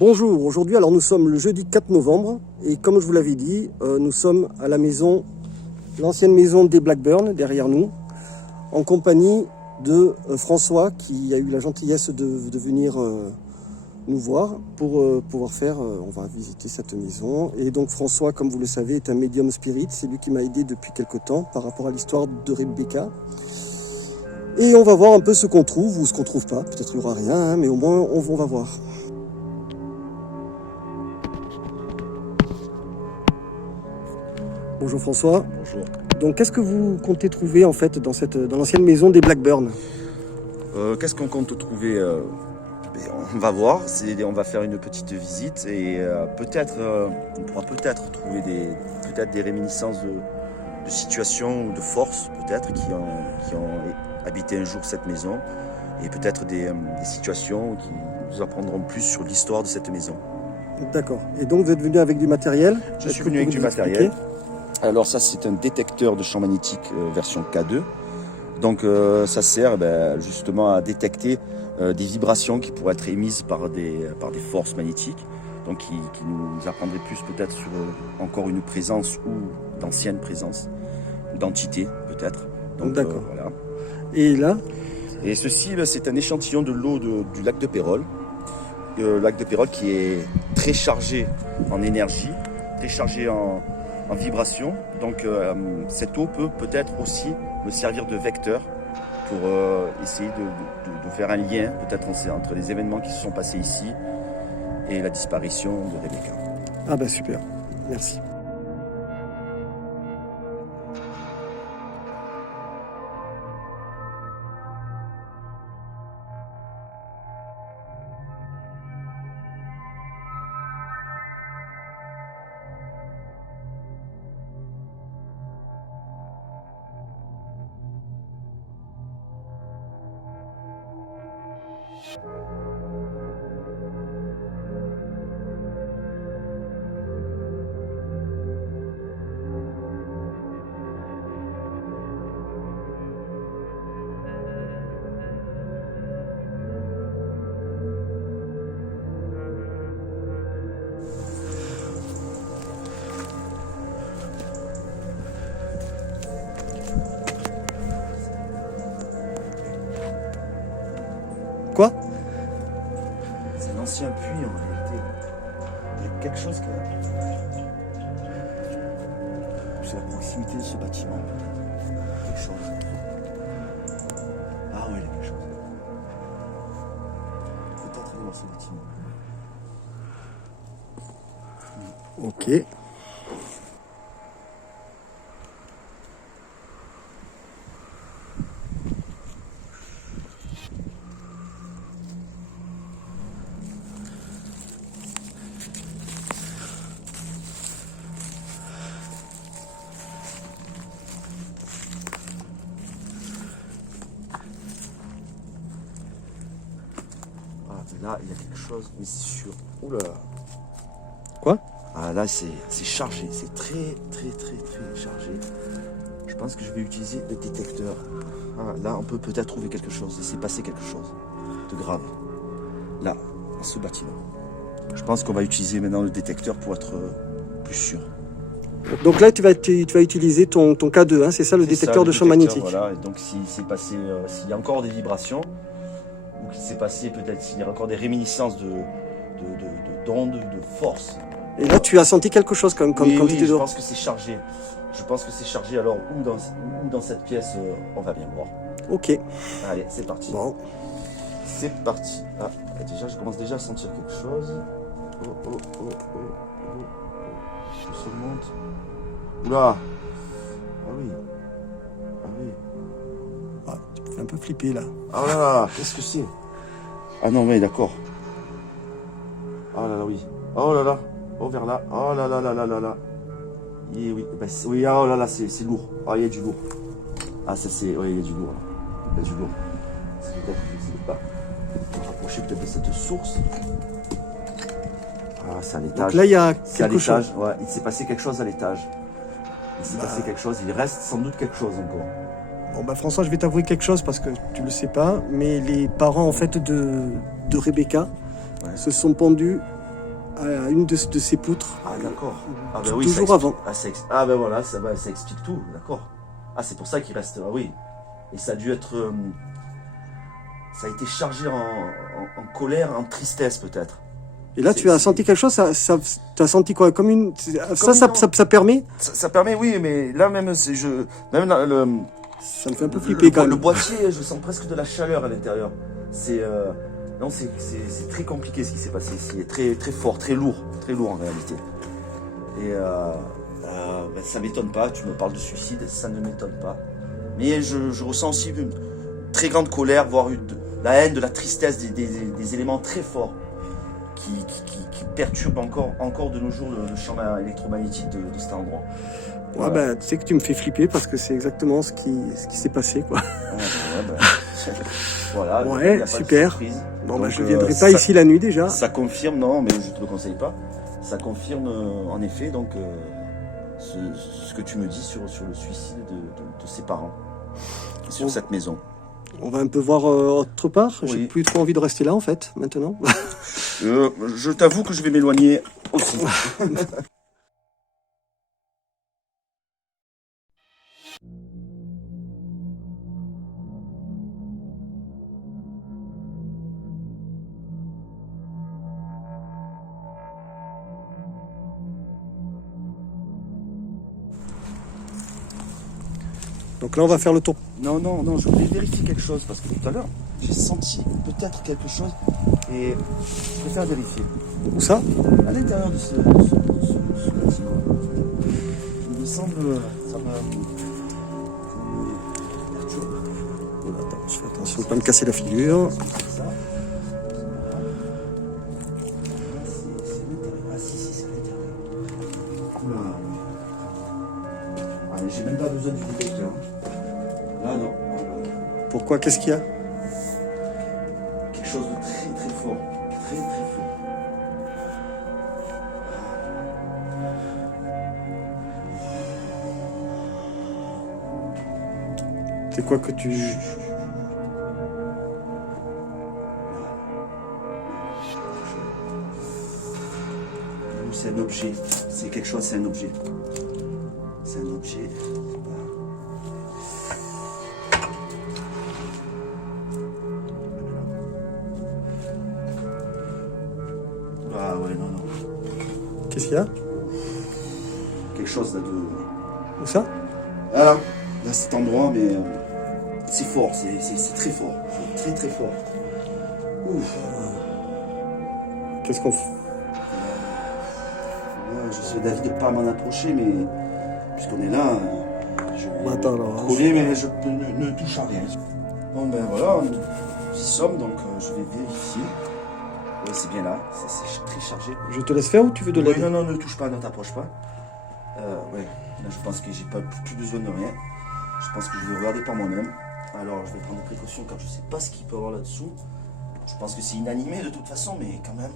Bonjour, aujourd'hui alors nous sommes le jeudi 4 novembre et comme je vous l'avais dit, nous sommes à la maison, l'ancienne maison des Blackburn derrière nous, en compagnie de François qui a eu la gentillesse de venir nous voir pour pouvoir faire, on va visiter cette maison. Et donc François, comme vous le savez, est un médium spirit, c'est lui qui m'a aidé depuis quelque temps par rapport à l'histoire de Rebecca. Et on va voir un peu ce qu'on trouve ou ce qu'on trouve pas, peut-être il n'y aura rien, hein, mais au moins on va voir. Bonjour François. Bonjour. Donc qu'est-ce que vous comptez trouver en fait dans l'ancienne maison des Blackburn? Qu'est-ce qu'on compte trouver on va voir, on va faire une petite visite et peut-être on pourra peut-être trouver des réminiscences de situations ou de forces peut-être qui ont habité un jour cette maison et peut-être des situations qui nous apprendront plus sur l'histoire de cette maison. D'accord. Et donc vous êtes venu avec du matériel? Je suis venu avec du matériel. Alors ça c'est un détecteur de champ magnétique version K2. Donc ça sert justement à détecter des vibrations qui pourraient être émises par des forces magnétiques. Donc qui nous apprendraient plus peut-être sur encore une présence ou d'ancienne présence, ou d'entité peut-être. Donc d'accord. Voilà. Et là? Et ceci c'est un échantillon de l'eau du lac de Pérol. Le lac de Pérol qui est très chargé en énergie, très chargé en vibration. Donc cette eau peut-être aussi me servir de vecteur pour essayer de faire un lien peut-être entre les événements qui se sont passés ici et la disparition de Rebecca. Ah bah super, merci. Quoi? C'est un ancien puits en réalité. Il y a quelque chose c'est la proximité de ce bâtiment. Quelque chose. Ah ouais, il y a quelque chose. Peut-être aller voir ce bâtiment. Ok. Là, il y a quelque chose, mais c'est sûr. Oula. Quoi? Ah là, c'est chargé, c'est très chargé. Je pense que je vais utiliser le détecteur. Ah, là, on peut peut-être trouver quelque chose. Il s'est passé quelque chose de grave. Là, dans ce bâtiment. Je pense qu'on va utiliser maintenant le détecteur pour être plus sûr. Donc là tu vas utiliser ton K2, hein, c'est ça le détecteur de champ magnétique. Voilà, et donc s'il y a encore des vibrations, ou qu'il s'est passé peut-être s'il y a encore des réminiscences d'ondes, de force. Et là tu as senti quelque chose comme oui, quand tu étais je dehors. pense que c'est chargé. Je pense que c'est chargé alors ou dans cette pièce, on va bien voir. Ok. Allez, c'est parti. Bon. C'est parti. Ah, déjà, je commence déjà à sentir quelque chose. Oh. Je monte. Oula. Ah oui. Ah, tu me fais un peu flipper là. Ah là, qu'est-ce que c'est? Ah non, mais d'accord. Ah là, oui. Oh là là. Oh, vers là. Oh là là. Oui, oui, oh là là, c'est lourd. Ah, il y a du lourd. Ah, ça c'est. Oui, il y a du lourd là. Il y a du lourd. C'est peut-être que je ne sais pas. On va rapprocher peut-être de cette source. Ah, c'est à l'étage. Donc là il y a C'est à quelque chose. l'étage, ouais. Il s'est passé quelque chose à l'étage. Il s'est passé quelque chose. Il reste sans doute quelque chose encore. Bon bah François, je vais t'avouer quelque chose parce que tu le sais pas, mais les parents en fait de Rebecca se sont pendus à une de ces poutres. Ah d'accord. Ah ben oui, Toujours ça avant. Ah ben voilà, ça explique tout, d'accord. Ah c'est pour ça qu'il reste. Ah oui. Et ça a dû être. Ça a été chargé en colère, en tristesse peut-être. Et là, tu as senti quelque chose, tu as senti quoi? Comme une. Ça permet? Ça permet, oui, mais là même, même Ça me fait un peu flipper quand même. Le boîtier, je sens presque de la chaleur à l'intérieur. Non, c'est très compliqué ce qui s'est passé ici. Très, très fort, très lourd en réalité. Et ben, ça m'étonne pas, tu me parles de suicide, ça ne m'étonne pas. Mais je ressens aussi une très grande colère, voire de la haine, de la tristesse, des éléments très forts qui perturbent encore de nos jours le champ électromagnétique de cet endroit. Ouais, bah, tu sais que tu me fais flipper parce que c'est exactement ce qui s'est passé, quoi. Voilà, ouais, super. Bon, donc, bah, je ne viendrai pas ici la nuit déjà. Ça confirme, non, mais je ne te le conseille pas. Ça confirme en effet donc ce que tu me dis sur le suicide de ses parents, sur cette maison. On va un peu voir autre part. Oui. J'ai plus trop envie de rester là en fait, maintenant. Je t'avoue que je vais m'éloigner aussi. Donc là, on va faire le tour. Non, je voulais vérifier quelque chose parce que tout à l'heure, j'ai senti peut-être quelque chose et je préfère vérifier. Où ça? À l'intérieur de ce bâtiment. Il me semble. Ça me. Attends, je fais attention de ne pas me casser la figure. Ça. Ah, si, c'est à l'intérieur. Oula. Ah, mais j'ai même pas besoin du détecteur. Là, non. Pourquoi? Qu'est-ce qu'il y a? Quelque chose de très très fort. Très très fort. C'est quoi que tu... C'est un objet. C'est quelque chose, c'est un objet. C'est un objet. Ah ouais, non. Qu'est-ce qu'il y a? Quelque chose là de... Où ça? Voilà, là cet endroit, mais c'est fort, c'est très fort. C'est très très fort. Ouf. Qu'est-ce qu'on fait? Je suis d'avis de ne pas m'en approcher, mais puisqu'on est là, je vais Attends, alors, coller, mais je ne touche à rien. Bon ben voilà, nous y sommes, donc je vais vérifier. Oui, c'est bien là, c'est très chargé. Je te laisse faire ou tu veux de l'aide? Oui, non, ne touche pas, ne t'approche pas. Ouais, là je pense que j'ai pas plus besoin de rien. Je pense que je vais regarder par moi-même. Alors je vais prendre des précautions car je sais pas ce qu'il peut y avoir là-dessous. Je pense que c'est inanimé de toute façon, mais quand même,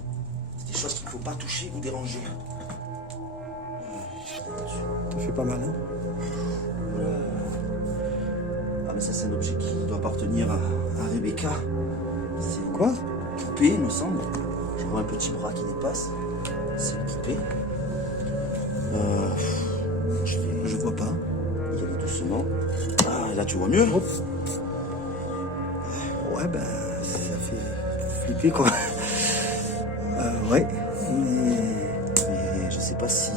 c'est des choses qu'il ne faut pas toucher ou déranger. Ça fait pas mal, hein? Ah mais ça c'est un objet qui doit appartenir à Rebecca. C'est une Quoi? poupée, il me semble. Je vois un petit bras qui dépasse. C'est une poupée. Je vois pas. Y aller doucement. Ah, là tu vois mieux. Hop. Ouais, ben, ça fait flipper, quoi. Ouais. Mais je sais pas si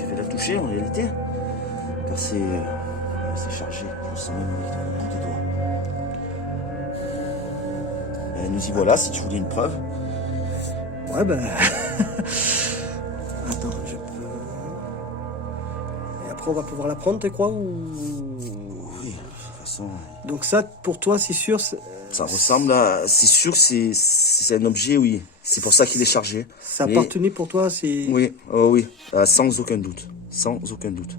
je vais la toucher en réalité. Car c'est chargé. Je sens même au bout des doigts. Nous y voilà si tu voulais une preuve. Ouais, ben... Attends, je peux... Et après, on va pouvoir la prendre, tu crois, ou... Oui, de toute façon... Donc ça, pour toi, c'est sûr... Ça ressemble à... C'est sûr que c'est un objet, oui. C'est pour ça qu'il est chargé. Ça appartenait pour toi, c'est... Oui, oh oui, sans aucun doute. Sans aucun doute.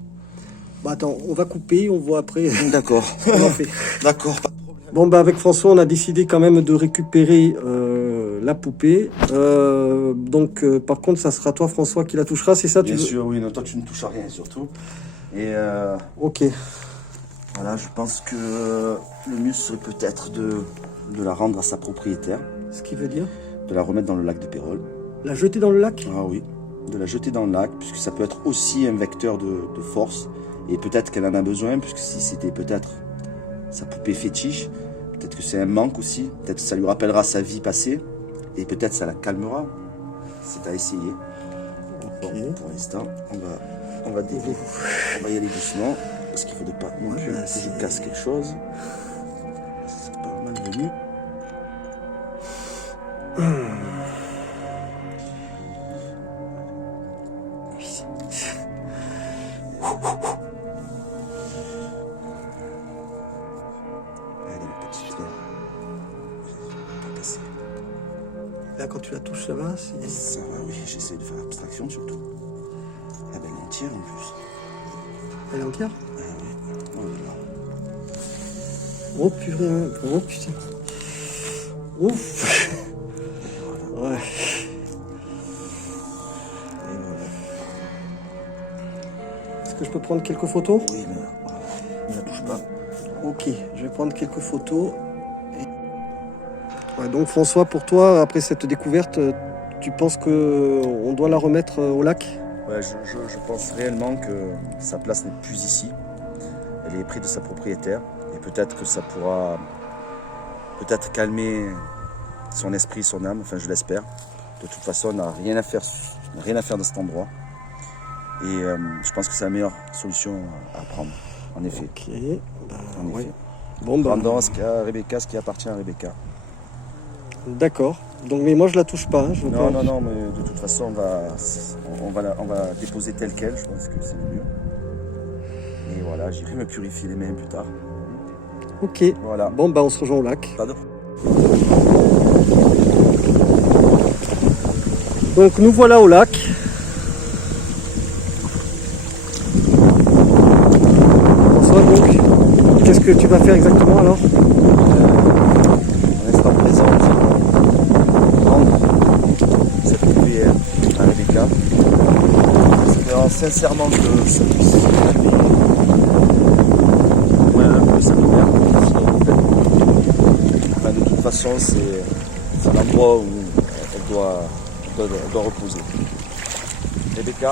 Bah attends, on va couper, on voit après. D'accord. On en fait. D'accord. Bon, bah avec François, on a décidé quand même de récupérer la poupée. Donc, par contre, ça sera toi, François, qui la touchera, c'est ça? Bien sûr, oui. Non, toi, tu ne touches à rien, surtout. Et Ok. voilà, je pense que le mieux serait peut-être de la rendre à sa propriétaire. Ce qui veut dire? De la remettre dans le lac de Pérol. La jeter dans le lac? Ah oui. de la jeter dans le lac, puisque ça peut être aussi un vecteur de force. Et peut-être qu'elle en a besoin, puisque si c'était peut-être sa poupée fétiche, peut-être que c'est un manque aussi, peut-être que ça lui rappellera sa vie passée, et peut-être ça la calmera. C'est à essayer. Ok. Bon, pour l'instant, on va y aller doucement, parce qu'il ne faudrait pas non plus que je casse quelque chose. C'est pas malvenu. Là, quand tu la touches, ça va? Ça va, oui, j'essaie de faire abstraction surtout. Ah ben, elle est entière en plus. Elle est entière? Ah oui, oh là là. Oh purée, oh putain. Ouf. Voilà. Ouais. Et voilà. Est-ce que je peux prendre quelques photos? Oui, mais voilà. Ne la touche pas. Ok, je vais prendre quelques photos. Ouais, donc François, pour toi, après cette découverte, tu penses qu'on doit la remettre au lac? Ouais, je pense réellement que sa place n'est plus ici. Elle est près de sa propriétaire. Et peut-être que ça pourra peut-être calmer son esprit, son âme. Enfin, je l'espère. De toute façon, on n'a rien à faire dans cet endroit. Et je pense que c'est la meilleure solution à prendre, en effet. Ok, bah, En ouais. effet. Bon, bah, Rendons ce qui appartient à Rebecca. d'accord. Donc, mais moi, je la touche pas. Hein, je veux Non, pas. non, non, mais de toute façon, on va la déposer telle qu'elle. Je pense que c'est le mieux. Et voilà, j'irai me purifier les mains plus tard. Ok. Voilà. Bon, bah, on se rejoint au lac. Pas de... Donc, nous voilà au lac. François, donc, qu'est-ce que tu vas faire exactement alors? À l'instant présent, rendre cette poupée à Rebecca. J'espère sincèrement que ça puisse calmer un peu sa colère. Enfin, de toute façon, c'est l'endroit où elle doit reposer. Rebecca,